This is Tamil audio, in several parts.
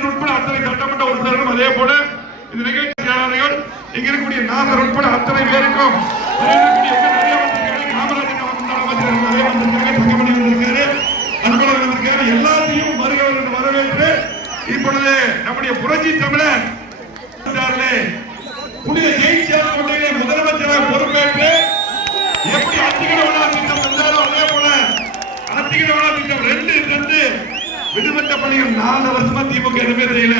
அமைச்சர் உட்பட அத்தனை சட்டமன்ற உறுப்பினர்களும் அதே போல இந்த நிகழ்ச்சியாளர்கள் இங்க இருக்கக்கூடிய நாசர் உட்பட அத்தனை பேருக்கும் எல்லாத்தையும் வரவேற்று இப்பொழுது நம்முடைய புரட்சி தமிழர் புனித ஜெயிச்சியார் முதலமைச்சராக பொறுப்பேற்று எப்படி அத்திகடவனா திட்டம் வந்தாரோ அதே போல அத்திகடவனா திட்டம் ரெண்டு ரெண்டு விடுபட்ட பணிகள் நாலு வருஷமா திமுக எதுவுமே செய்யல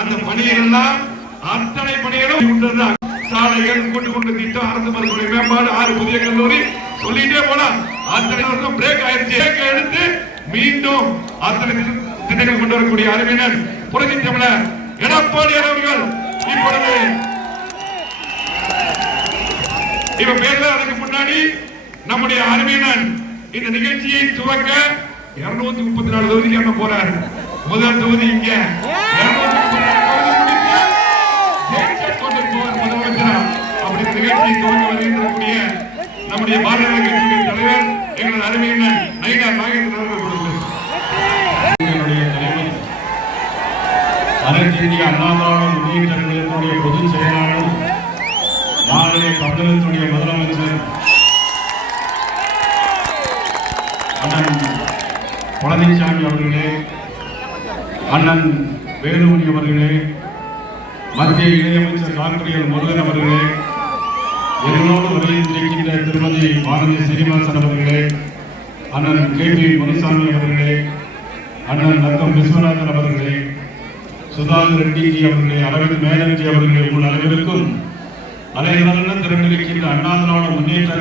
அந்த பணிகள் எல்லாம் அத்தனை பணிகளும் சாலைகள் கூட்டு கொண்டு திட்டம் அரசு மருத்துவமனை மேம்பாடு ஆறு புதிய கல்லூரி சொல்லிட்டே போனா அத்தனை வருஷம் பிரேக் ஆயிருச்சு பிரேக் எடுத்து மீண்டும் அத்தனை திட்டங்கள் கொண்டு வரக்கூடிய அறிவினர் புரட்சி தமிழர் எடப்பாடி அவர்கள். இப்பொழுது இவ பேர்ல அதுக்கு முன்னாடி நம்முடைய அறிவியனன் இந்த நிகழ்ச்சியை துவக்க இருநூத்தி முப்பத்தி நாலு தொகுதிக்கு என்ன போறாரு. முதல் தொகுதி இங்க. நம்முடைய பாரதிய கட்சியுடைய தலைவர் எங்களது அறிவியனன் நயினார் நாகேந்திரன் அனைத்து இந்திய அண்ணா முன்னேற்ற பொதுச் செயலாளர் நாளைய தமிழகத்துடைய முதலமைச்சர் பழனிசாமி அவர்களே அண்ணன் வேலுமணி அவர்களே மத்திய இணையமைச்சர் டாக்டர் முருகன் அவர்களே எங்களோடு வருகின்ற திருமதி பாரதி சீனிவாசன் அவர்களே அண்ணன் கே பி முனுசாமி அவர்களே அண்ணன் நத்தம் விஸ்வநாதன் அவர்களே சுதாகர் ரெட்டிஜி அவர்களே அரவிந்த் மேனன்ஜி அவர்களே உங்கள் அனைவருக்கும் அலைநலன திரண்டிருக்கின்ற அண்ணா திராவிட முன்னேற்ற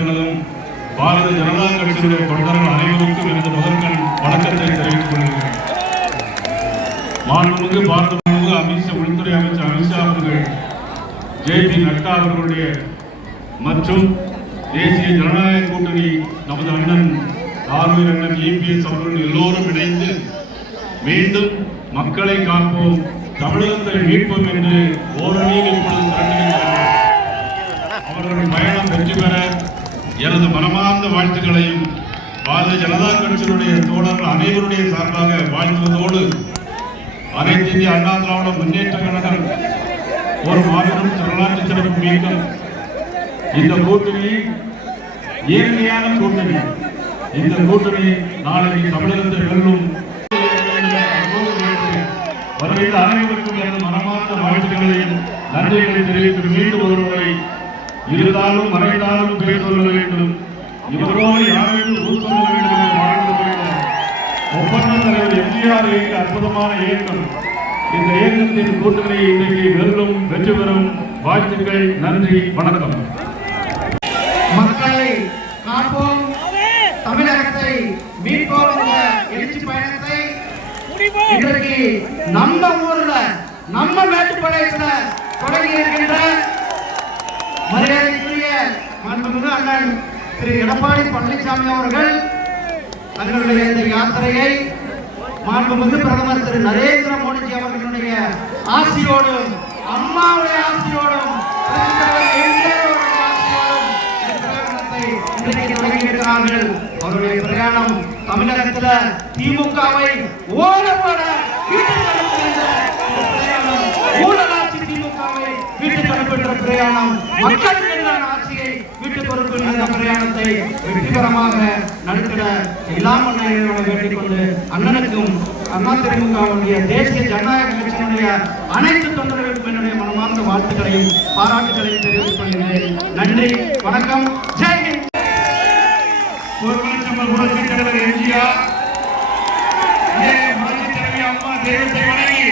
பாரதிய ஜனதா கட்சியுடைய தொண்டர்கள் அனைவருக்கும் எனது முதற்கண் வணக்கத்தை தெரிவித்துக் கொள்கிறேன். மாண்புமிகு பாரத அமித்ஷா உள்துறை அமைச்சர் அமித்ஷா அவர்கள் ஜே பி நட்டா அவர்களுடைய மற்றும் தேசிய ஜனநாயக கூட்டணி நமது அண்ணன் ஆர்வீர் அண்ணன் இபிஎஸ் அவர்கள் எல்லோரும் இணைந்து மீண்டும் மக்களை காப்போம் தமிழகத்தை மீட்போம் என்று ஓரணியில் இப்பொழுது அவர்களுடைய பயணம் வெற்றி பெற எனது மனமார்ந்த வாழ்த்துக்களையும் பாரதிய ஜனதா கட்சியினுடைய தோழர்கள் அனைவருடைய சார்பாக வாழ்த்துவதோடு அனைத்து இந்திய அண்ணா திராவிட முன்னேற்ற கழகம் ஒரு மாபெரும் வரலாற்று சிறப்பு இயக்கம் இந்த கூட்டணி இயற்கையான கூட்டணி. இந்த கூட்டணி நாளைக்கு தமிழகத்தில் வெல்லும். வருகின்ற அனைவருக்கும் எனது மனமார்ந்த வாழ்த்துக்களையும் நன்றிகளை தெரிவித்து மீண்டும் ஒருமுறை இருந்தாலும் மறைந்தாலும் பெயர் சொல்ல வேண்டும். இவரோடு யாரையும் சொல்ல வேண்டும் ஒப்பந்த தலைவர் எம்ஜிஆர் அற்புதமான இயக்கம். இந்த இயக்கத்தின் கூட்டணி இன்றைக்கு வெல்லும் வெற்றி பெறும் வாழ்த்துக்கள் நன்றி வணக்கம். மக்களை காப்போம். தமிழகத்தை மீட்போம் என்ற எழுச்சி பயணத்தை இன்றைக்கு நம்ம ஊர்ல நம்ம மேட்டுப்பாளையத்துல தொடங்கி இருக்கின்ற மரியாதைக்குரிய மாண்புமிகு அண்ணன் திரு எடப்பாடி பழனிசாமி அவர்கள் தங்களுடைய இந்த யாத்திரையை மாண்புமிகு பிரதமர் திரு நரேந்திர மோடிஜி அவர்களுடைய ஆசியோடும் அம்மாவுடைய ஆசியோடும் பிரதமர் அவருடைய பிரயாணம் தமிழகத்துல திமுகவை ஓட வீட்டில் வீட்டுக்கு பிரயாணம் ஊழலாட்சி வீட்டுக்கு பிரயாணம். மக்களுக்கு எதிரான ஆட்சியை வீட்டு பொறுப்பு இந்த பிரயாணத்தை வெற்றிகரமாக நடத்திட எல்லாம் அண்ணனோட வேண்டிக் கொண்டு அண்ணனுக்கும் அதிமுகவுடைய தேசிய ஜனநாயக கட்சியினுடைய அனைத்து தொண்டர்களுக்கும் என்னுடைய மனமார்ந்த வாழ்த்துக்களையும் பாராட்டுகளையும் தெரிவித்துக் கொள்கிறேன். நன்றி வணக்கம். ஜெய் ஹிந்த். பொருளாட்சி புரட்சி தலைவர் எம்ஜிஆர். புரட்சி தலைவி அம்மா தேவத்தை வணங்கி.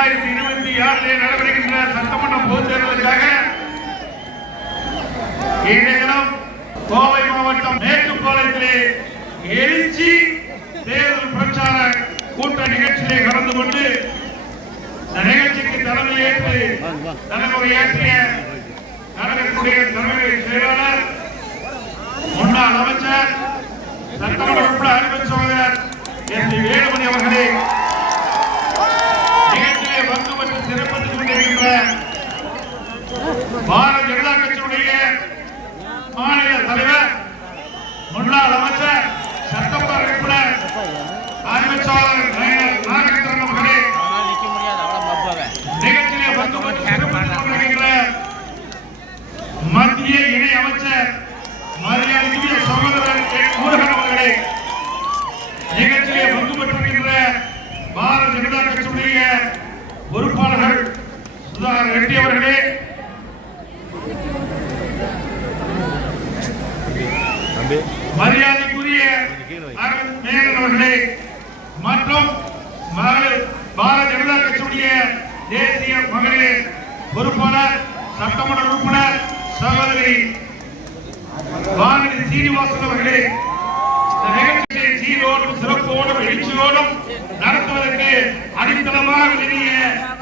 இரண்டாயிரத்தி இருபத்தி ஆறிலே நடைபெறுகின்ற சட்டமன்ற பொதுத் தேர்தலுக்காக இன்றைய கோவை மாவட்டம் மேட்டுப்பாளையத்திலே எழுச்சி தேர்தல் பிரச்சார கூட்ட நிகழ்ச்சியிலே கலந்து கொண்டு இந்த நிகழ்ச்சிக்கு தலைமுறை ஏற்றிய நடக்கக்கூடிய தலைமை செயலாளர் முன்னாள் அமைச்சர் சட்டமன்ற உட்பட அறிவு சகோதரர் எஸ் பி வேலுமணி அவர்களே நிகழ்ச்சியிலே பங்கு பெற்று சிறப்பித்துக் கொண்டிருக்கின்ற பாரதிய ஜனதா கட்சியுடைய மாநில தலைவர் முன்னாள் அமைச்சர் சட்டமன்ற உறுப்பினர் அறிவிச்சாளர் நாகேந்திரன் அவர்களே நிகழ்ச்சியிலே பங்கு கொண்டிருக்கின்ற மத்திய இணை அமைச்சர் மரியாதைக்குரிய சகோதரர் முருகன் அவர்களே நிகழ்ச்சியிலே பங்கு பெற்றிருக்கின்ற பாரதிய ஜனதா கட்சியுடைய பொறுப்பாளர்கள் சுதாகர் ரெட்டி அவர்களே மரியாதைக்குரிய அரவிந்த் அவர்களே மற்றும் மகளிர் பாரதிய ஜனதா கட்சியுடைய தேசிய மகளிர் பொறுப்பாளர் சட்டமன்ற உறுப்பினர் சகோதரி வானதி சீனிவாசன் அவர்களே இந்த நிகழ்ச்சியை சீரோடும் சிறப்போடும் எழுச்சியோடும் நடத்துவதற்கு அடித்தளமாக நிதிய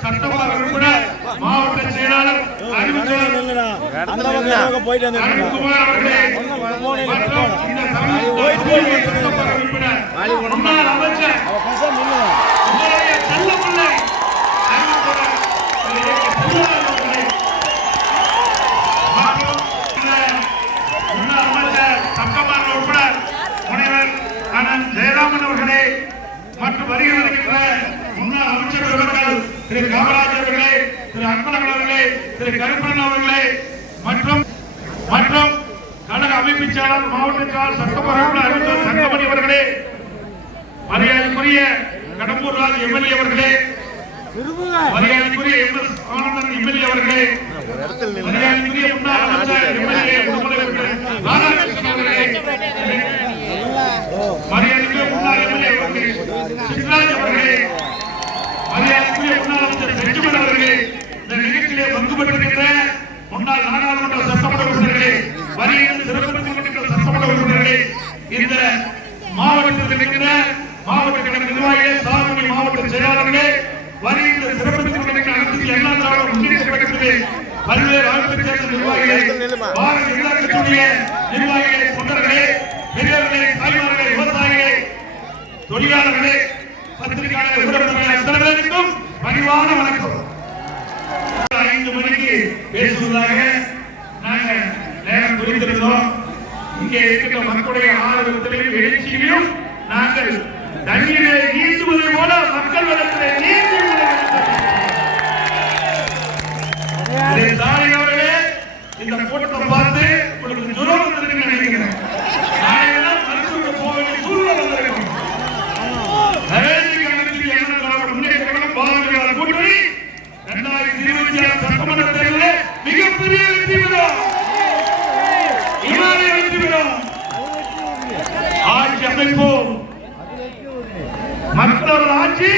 சட்டமன்ற உறுப்பினர் மாவட்ட செயலாளர் சட்டமன்ற உறுப்பினர் முன்னாள் அமைச்சர் இந்த முன்னாள் அமைச்சர் சட்டமன்ற உறுப்பினர் முனைவர் அண்ணன் ஜெயராமன் அவர்களே. மற்றும் வருகிற முன்னாள் அமைச்சர் அவர்கள் திரு காமராஜ் அவர்களே. திரு அன்பழகன் அவர்களே திரு கருப்பன் அவர்களே மற்றும் மற்றும் கழக அமைப்பு செயலாளர் மாவட்ட சட்டமன்ற உறுப்பினர் அறிவித்தர் அவர்களே மரியாதைக்குரிய கடம்பூர் ராஜ் எம்எல்ஏ அவர்களே மரியாதைக்குரிய எம் எஸ் ஆனந்தன் எம்எல்ஏ அவர்களே மரியாதைக்குரிய முன்னாள் அமைச்சர் எம்எல்ஏ ராதாகிருஷ்ணன் அவர்களே மரியாதைக்குரிய முன்னாள் எம்எல்ஏ அவர்களே சிவராஜ் அவர்களே மரியாதைக்குரிய முன்னாள் அமைச்சர் பெஞ்சமின் அவர்களே நிகழ்ச்சியிலே பங்கு பெற்றிருக்கிற முன்னாள் நாடாளுமன்ற சட்டமன்ற உறுப்பினர்களே வருகின்ற சிறப்பு கொண்டிருக்கிற சட்டமன்ற உறுப்பினர்களே இந்த மாவட்டத்தில் இருக்கிற மாவட்ட கழக மாவட்ட செயலாளர்களே வருகின்ற சிறப்பு கொண்டிருக்கிற அனைத்து எல்லா திராவிட முன்னேற்ற கழகத்திலே பல்வேறு நிர்வாகிகளே பாரதிய ஜனதா கட்சியுடைய நிர்வாகிகளே தொண்டர்களே பெரியவர்களே தாய்மார்களே விவசாயிகளே தொழிலாளர்களே பத்திரிகையாளர் ஊடகத்தினர் அத்தனை பணிவான வணக்கம். ஐந்து மணிக்கு பேசுவதாக நாங்க நேரம் குறித்திருந்தோம். இங்கே மக்களுடைய எழுச்சியிலும் நாங்கள் தண்ணீரை நீந்துவதை போல மக்கள் வளத்திலே நீந்தி அவர்களே இந்த பார்த்து உங்களுக்கு ஜுரம் வந்திருக்குன்னு நினைக்கிறேன் நாளையெல்லாம் மருத்துவ போக வேண்டிய சூழ்நிலை வந்திருக்கோம் நரேந்திர கழகத்தில் என்ன திராவிட முன்னேற்ற கழகம் பாரதிய கூட்டணி இரண்டாயிரத்தி இருபத்தி ஆறு சட்டமன்ற தேர்தலில் மிகப்பெரிய வெற்றி பெறும் இமாலய வெற்றி பெறும் ஆட்சி அமைப்போம் மற்றவர்கள் ஆட்சி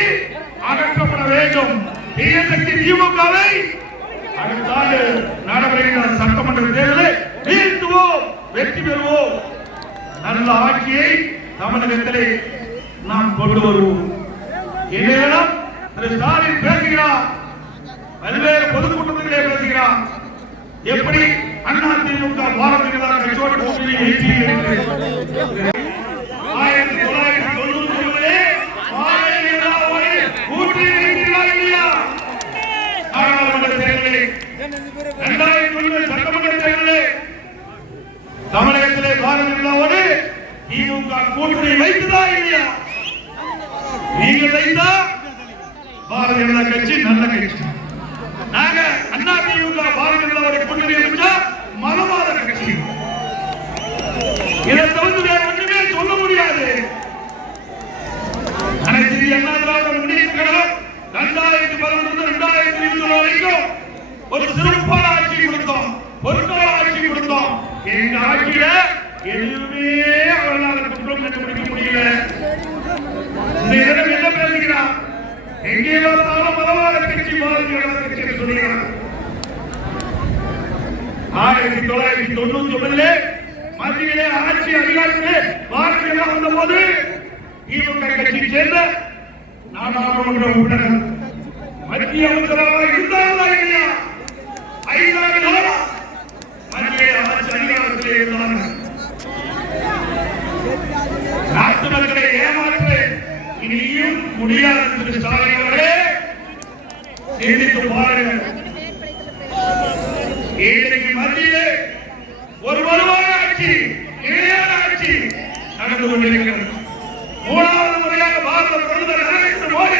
அகற்றப்பட வேண்டும். தீயசக்தி திமுகவை அடுத்த ஆண்டு நடைபெறுகின்ற சட்டமன்ற தேர்தலை வீழ்த்துவோம் வெற்றி பெறுவோம். நல்ல ஆட்சியை தமிழகத்திலே நாம் கொண்டு வருவோம். இந்நேரம் திரு ஸ்டாலின் பேசுகிறார். பல்வேறு பொதுக்கூட்டத்திலே பேசுகிறார். எப்படி அண்ணா திமுக பாரதிய ஜனதா கட்சியோடு இரண்டாயிரத்தி ஒன்பது சட்டமன்ற தேர்தலில் தமிழகத்திலே பாரதிய ஜனதாவோடு திமுக கூட்டணி வைத்ததா இல்லையா? நீங்கள் வைத்தா பாரதிய ஜனதா கட்சி நல்ல கட்சி. நாங்க அண்ணா திமுக பாரதிய ஜனதாவோட கூட்டணி வச்சா மதவாத கட்சி. இதை தவிர்த்து வேற ஒன்றுமே சொல்ல முடியாது. அனைத்து அண்ணா திராவிட முன்னேற்ற கழகம் இரண்டாயிரத்தி பதினொன்று இரண்டாயிரத்தி இருபது வரைக்கும் ஒரு சிறப்பான ஆட்சி கொடுத்தோம். பொருட்கள் ஆட்சி கொடுத்தோம். எங்க ஆட்சியில எதுவுமே அவர்களால் குற்றம் கண்டுபிடிக்க முடியல. நேரம் என்ன பேசுகிறார்? எங்கே பார்த்தாலும் மதவாத கட்சி பாரதிய கட்சி சொல்லுகிறார். ஆயிரத்தி தொள்ளாயிரத்தி தொண்ணூத்தி ஒன்பதுல மத்தியிலே ஆட்சி அதிகாரத்திலே பாரதிய வந்த போது திமுக கட்சியை சேர்ந்த நாடாளுமன்ற உறுப்பினர் மத்திய அமைச்சராக இருந்தார்களா இல்லையா? நாட்டு மக்களை ஏமாற்ற இனியும் முடியாது என்று ஸ்டாலினோடே சிந்தித்து பாருங்கள். இன்றைக்கு ஒரு வலுவான ஆட்சி இணையான ஆட்சி நடந்து கொண்டிருக்கிறது. மூணாவது முறையாக பாரத பிரதமர் நரேந்திர மோடி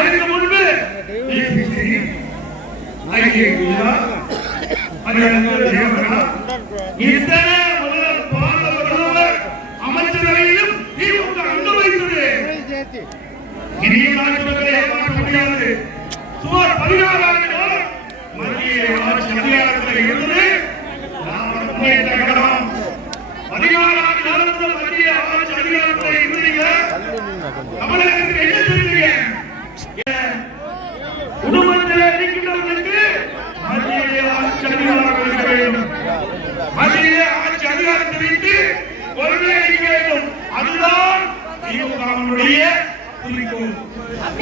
அதற்கு முன்பு இத்தனை முதல்வர் அமைச்சரவையிலும் திமுக இருந்து நாம் பதினாறு ஆண்டு காலத்தில் இருந்தீங்க. மத்தியிலே ஆட்சி அதிகாரம் தெரிவித்து ஒருங்கிணைக்க வேண்டும். அதுதான் திமுகவினுடைய குறிக்கோள்.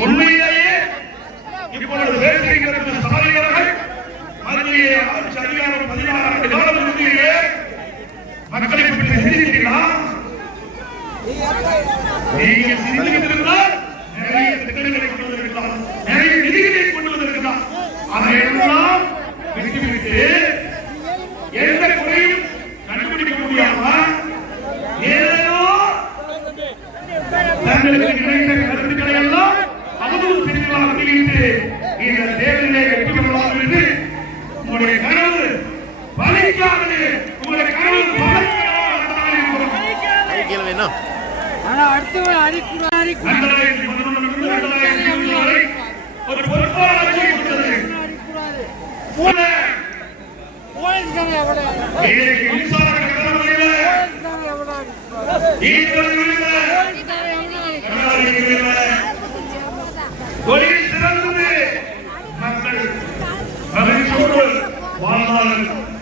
உண்மையிலேயே இப்பொழுது பேசுகின்ற சபையினர்கள் மத்தியிலே ஆட்சி அதிகாரம் காலம் இருந்தீர்களே மக்களை பற்றி சிந்திக்கிறீர்களா? நீங்கள் சிந்தித்திருந்தால் நிறைய திட்டங்களை தங்களுக்கு கிடைத்த கருத்துக்களை எல்லாம் அவதூறு varlığın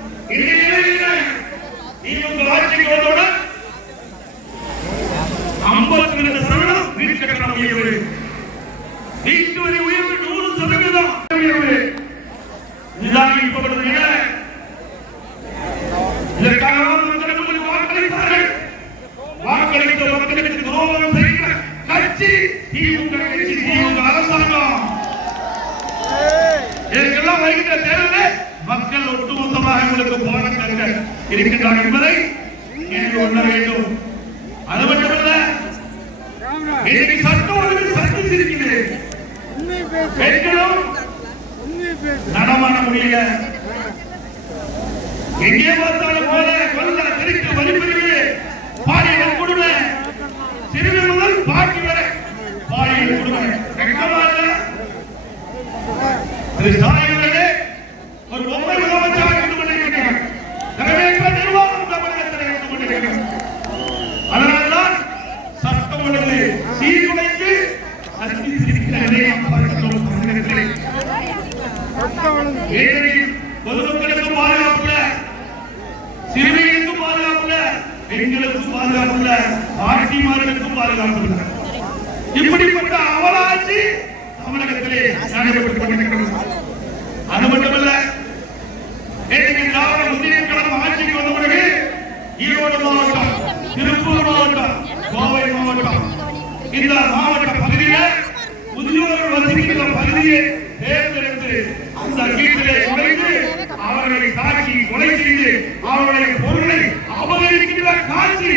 வைத்து அவருடைய பொருளை அபகரிக்கிற காட்சி.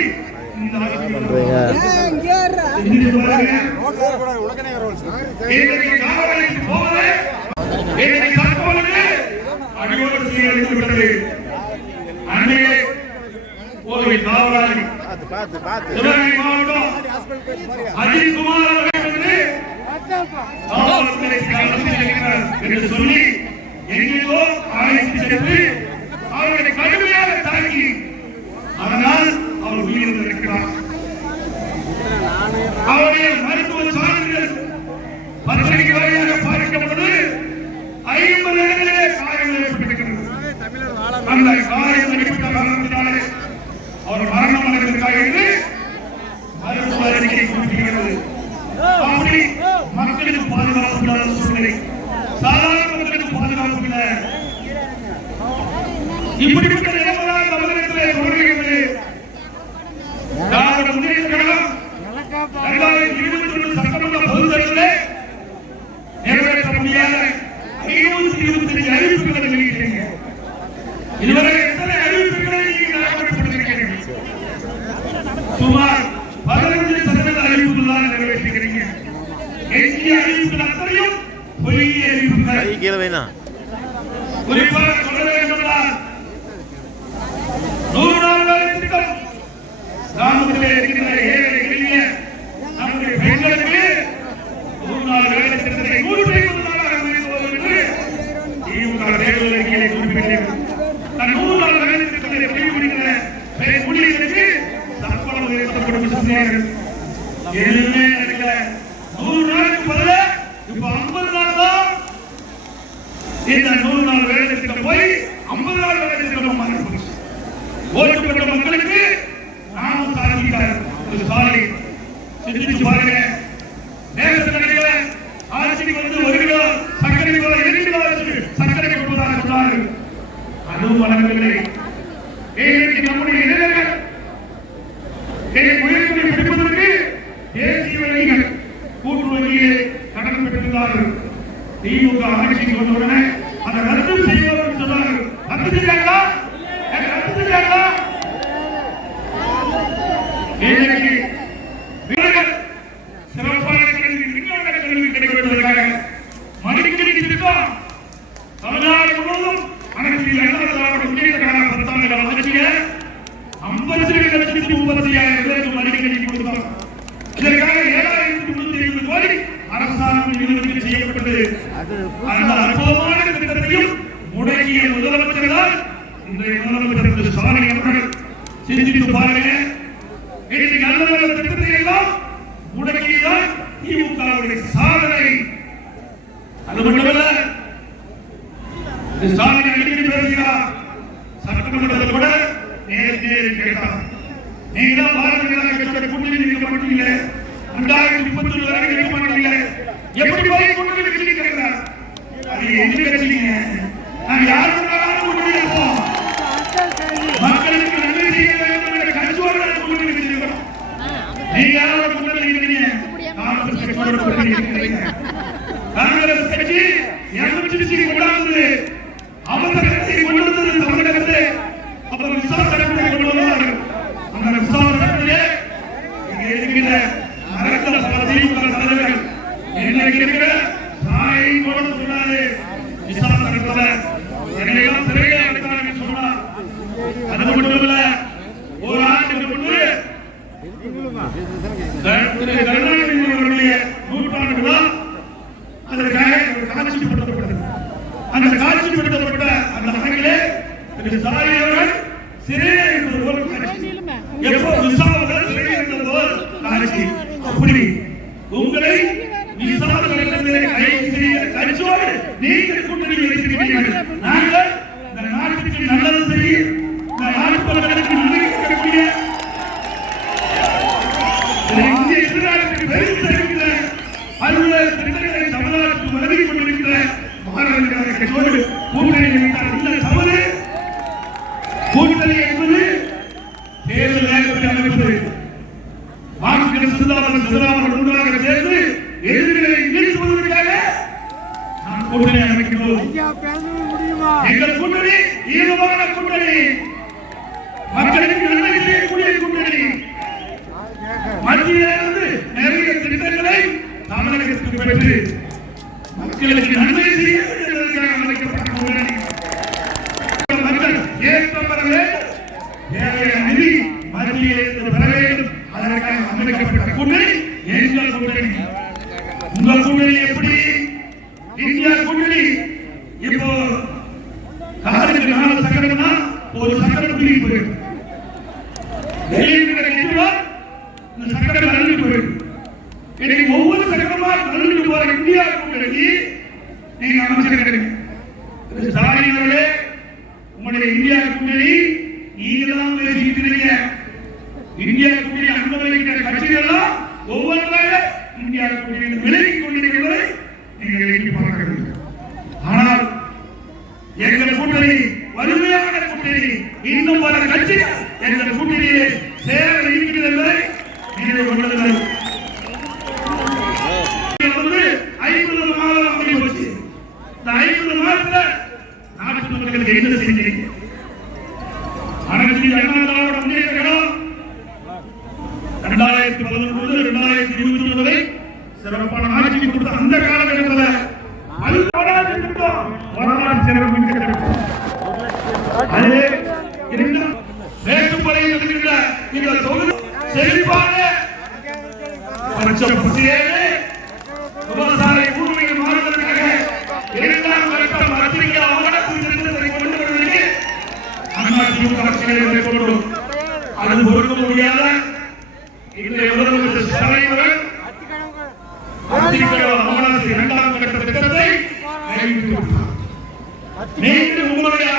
மாவட்டம் அஜித் குமார் அவர்கள் என்று சொல்லி எங்கேயோ அழைத்து சென்று அவர்களை கடுமையாக தாக்கி அதனால் அவர் உயிரிழந்திருக்கிறார் அவருடைய மருத்துவ சான்றிதழ் பத்திரிகை வழியாக பார்க்கப்பட்டு ஐம்பது இடங்களிலே காயங்கள் ஏற்பட்டிருக்கிறது. அந்த காயம் ஏற்பட்ட காரணத்தினாலே அவர் மரணம் அடைந்திருக்கார் என்று மருத்துவ அறிக்கை கூறுகிறது. அப்படி மக்களுக்கு பாதுகாப்பு சூழ்நிலை சாதாரண மக்களுக்கு பாதுகாப்பு இல்லை இப்படிப்பட்ட நாளுக்கு பதில இப்ப ஐம்பது நாள் நூறு நாள் வேலை திட்டம் போய் ஐம்பது நாள் வேலை திட்டம் மாறி போச்சு. ஓட்டு மக்களுக்கு நாமும் சாதிக்கிறார் ஒரு சாலை சிந்திச்சு பாருங்க. ஆயிரத்தி எழுநூத்தி முன்னேற்ற பத்தாண்டுகள் வளர்ச்சிய ஐம்பத்தி லட்சத்தி சாதனை. காங்கிரஸ் கட்சி கொண்டாந்து அவசர புள்ளி இப்போ காருக்கு நாலு சக்கரம்னா ஒரு சக்கரம் புள்ளி போயிடும். சக்கரம் நழுவி போயிடும். ஒவ்வொரு சக்கரமா நழுவிட்டு போற இந்தியாவுக்கு பிறகு நீங்க அமைச்சர் கிடைக்கும். உங்களுடைய இந்தியா ரெண்டாயிரத்தி பதினொன்று ரெண்டாயிரத்தி இருபத்தி ஒன்று வரை சிறப்பான ஆட்சி கொடுத்த அந்த காலகட்டத்தில் வரலாறு சிறப்பு அது பொறுக்க முடியாத இன்றைய முதலமைச்சர் ஸ்டாலின் அவர்கள் மீண்டும் உங்களுடைய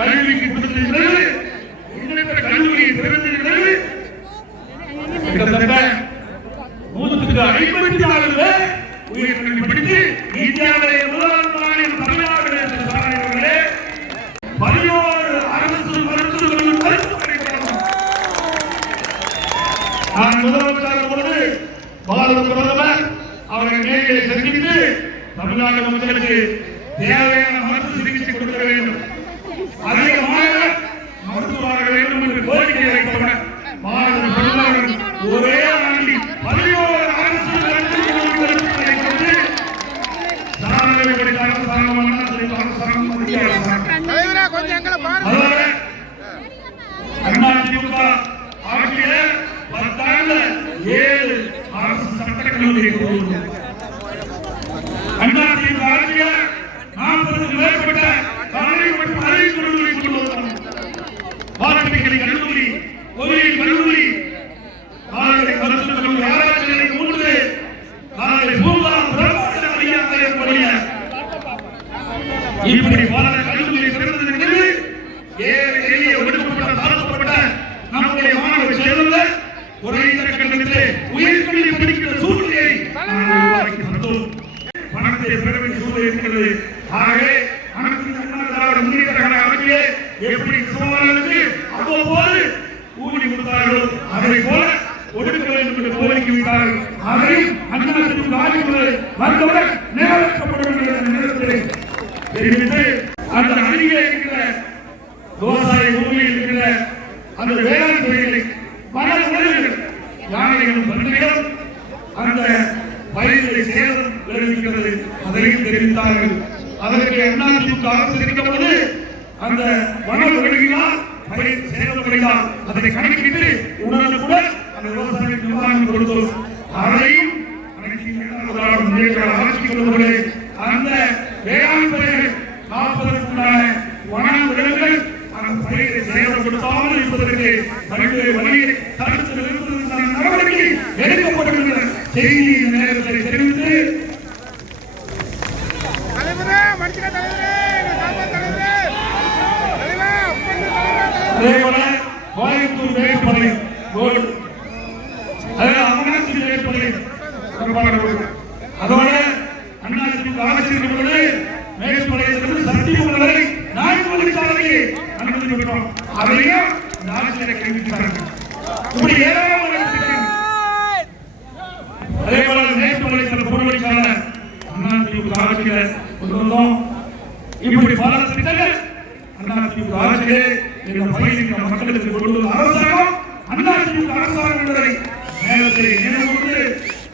கல்விக்கு கொடுத்த அரசு சட்டக்கல்லூரி. அண்ணாவின் வாரியார் நாற்பதுக்கு மேற்பட்ட கலை மற்றும் அறிவு கல்லூரி பூமியில் இருக்கிற அந்த வேளாண் துறைகளை பல உணவுகள் யானைகளும் பன்றிகளும் அந்த பயிர்களை சேதம் விளைவிக்கிறது. அதையும் தெரிவித்தார்கள். அதற்கு அதிமுக அரசு இருக்கப்போது அந்த வன பயிர் சேதமடைந்தால் அதை கணக்கிட்டு உடனுக்குடன் அந்த விவசாய நிர்வாகம் கொடுத்தோம். அதையும் ஆட்சிகளோடு அந்த வேளாண் பயிர்கள் காப்பதற்குண்டான வன விலங்குகள் அந்த பயிரை சேதப்படுத்தாமல் இருப்பதற்கு பல்வேறு வழியை தடுத்து நிறுத்துவதற்கான நடவடிக்கை எடுக்கப்பட்டுள்ளன. செய்தி இந்த நேரத்தில் தெரிவித்து கோயம்புத்தூர் அதோட மேற்படையிலிருந்து சத்தியமங்கலம் வரை நான்கு வழிச்சாலையை அனுமதி பெற்றோம். அதையும் இந்த ஆட்சியை இப்படி ஏராளமான அதே போல மேற்படையில் அண்ணா அதிமுக ஆட்சியில கொண்டு வந்தோம் இப்படி பல திட்டங்கள் அதிமுக ஆட்சியிலே இந்த பகுதியில் மக்களுக்கு கொண்டு வந்த அரசாங்கம் அதிமுக அரசாங்கம் என்பதை நேரத்தை நினைவு கொண்டு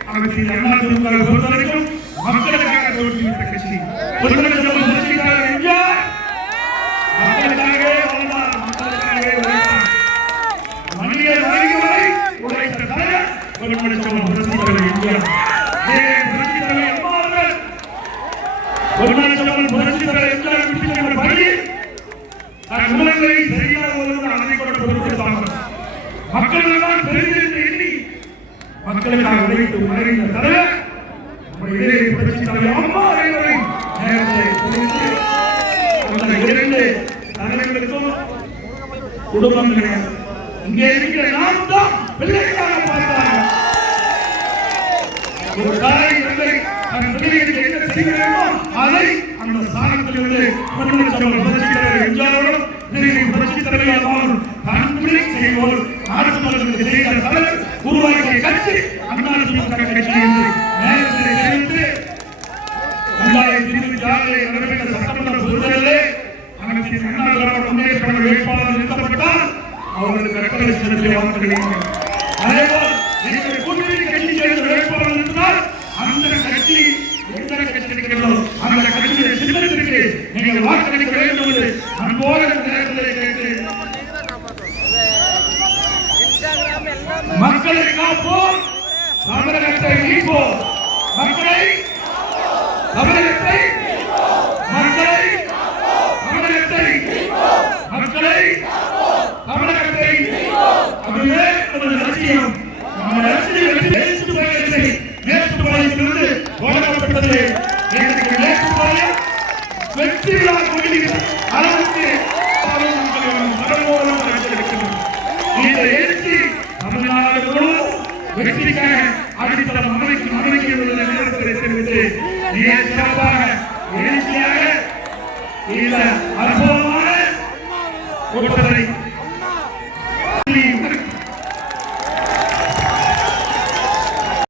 அவற்றில் அதிமுக பொறுத்தவரைக்கும் மக்களுக்காக தோற்றுவித்த கட்சி பொதுமக்கள் புரட்சிக்காக எம்ஜிஆர் மக்களுக்காகவே வாழ்ந்தார் மக்களுக்காகவே உழைத்தார் மனித வணிகங்களை உழைத்த தலைவர் பொதுமக்கள் புரட்சிக்காக எம்ஜிஆர் ஏ, புரட்சித் தலைவர் அம்மா அவர்கள் பொதுமக்கள் புரட்சித் தலைவர் எம்ஜிஆர் விட்டு சென்ற பணி குலங்களை சரியாக ஒருவர் அணைக்கப்பட பொருட்படுத்தாமல் மக்கள் எல்லாம் எண்ணி மக்களுக்காக உழைத்து தலைவர் நம்முடைய புரட்சி தலைவர் அம்மா நேரத்தை அந்த இரண்டு தலைவர்களுக்கும் குடும்பம் கிடையாது இங்கே இருக்கிற நாம் தான் பிள்ளைகளாக பார்த்தார்கள் ஒரு தாய் தந்தை தன் பிள்ளைகளுக்கு என்ன செய்ய அதை அந்த சாணத்திலிருந்து புரட்சி தலைவர் எம்ஜிஆரோடும் புரட்சி தலைவர் தன் பிள்ளை செய்வோர். நாட்டு செய்த தலைவர் உருவாக்கிய கட்சி அண்ணா திமுக கட்சி என்று நேரத்தில் ரெண்டாயிரத்தி இருபத்தி ஆறிலே நடைபெற்ற சட்டமன்ற அனைத்து அண்ணா திராவிட முன்னேற்ற கழக வேட்பாளர் நிறுத்தப்பட்டால் அவர்களுக்கு ரெட்டலை சின்னத்திலே வாக்களியுங்கள் அதேபோல் நீங்கள் கூட்டணி கட்சி சேர்ந்த வேட்பாளர் இருந்தால் அந்த கட்சி எந்த கட்சி இருக்கிறதோ அந்த கட்சியுடைய சின்னத்திற்கு நீங்கள் வாக்களிக்க வேண்டும் என்று அன்போடு நேரத்தில் கேட்டு மக்களை காப்போம் தமிழகத்தை மீட்போம். மக்களை தமிழகத்தை மக்களை தமிழகத்தை மக்களை தமிழகத்தை அதுவே நமது லட்சியம் நமது லட்சியம் மேற்கு பாளையத்தை மேற்கு பாளையத்திலிருந்து வழங்கப்பட்டது எங்களுக்கு மேற்கு பாளையம் வெற்றி விழா கொண்டிருக்கிறது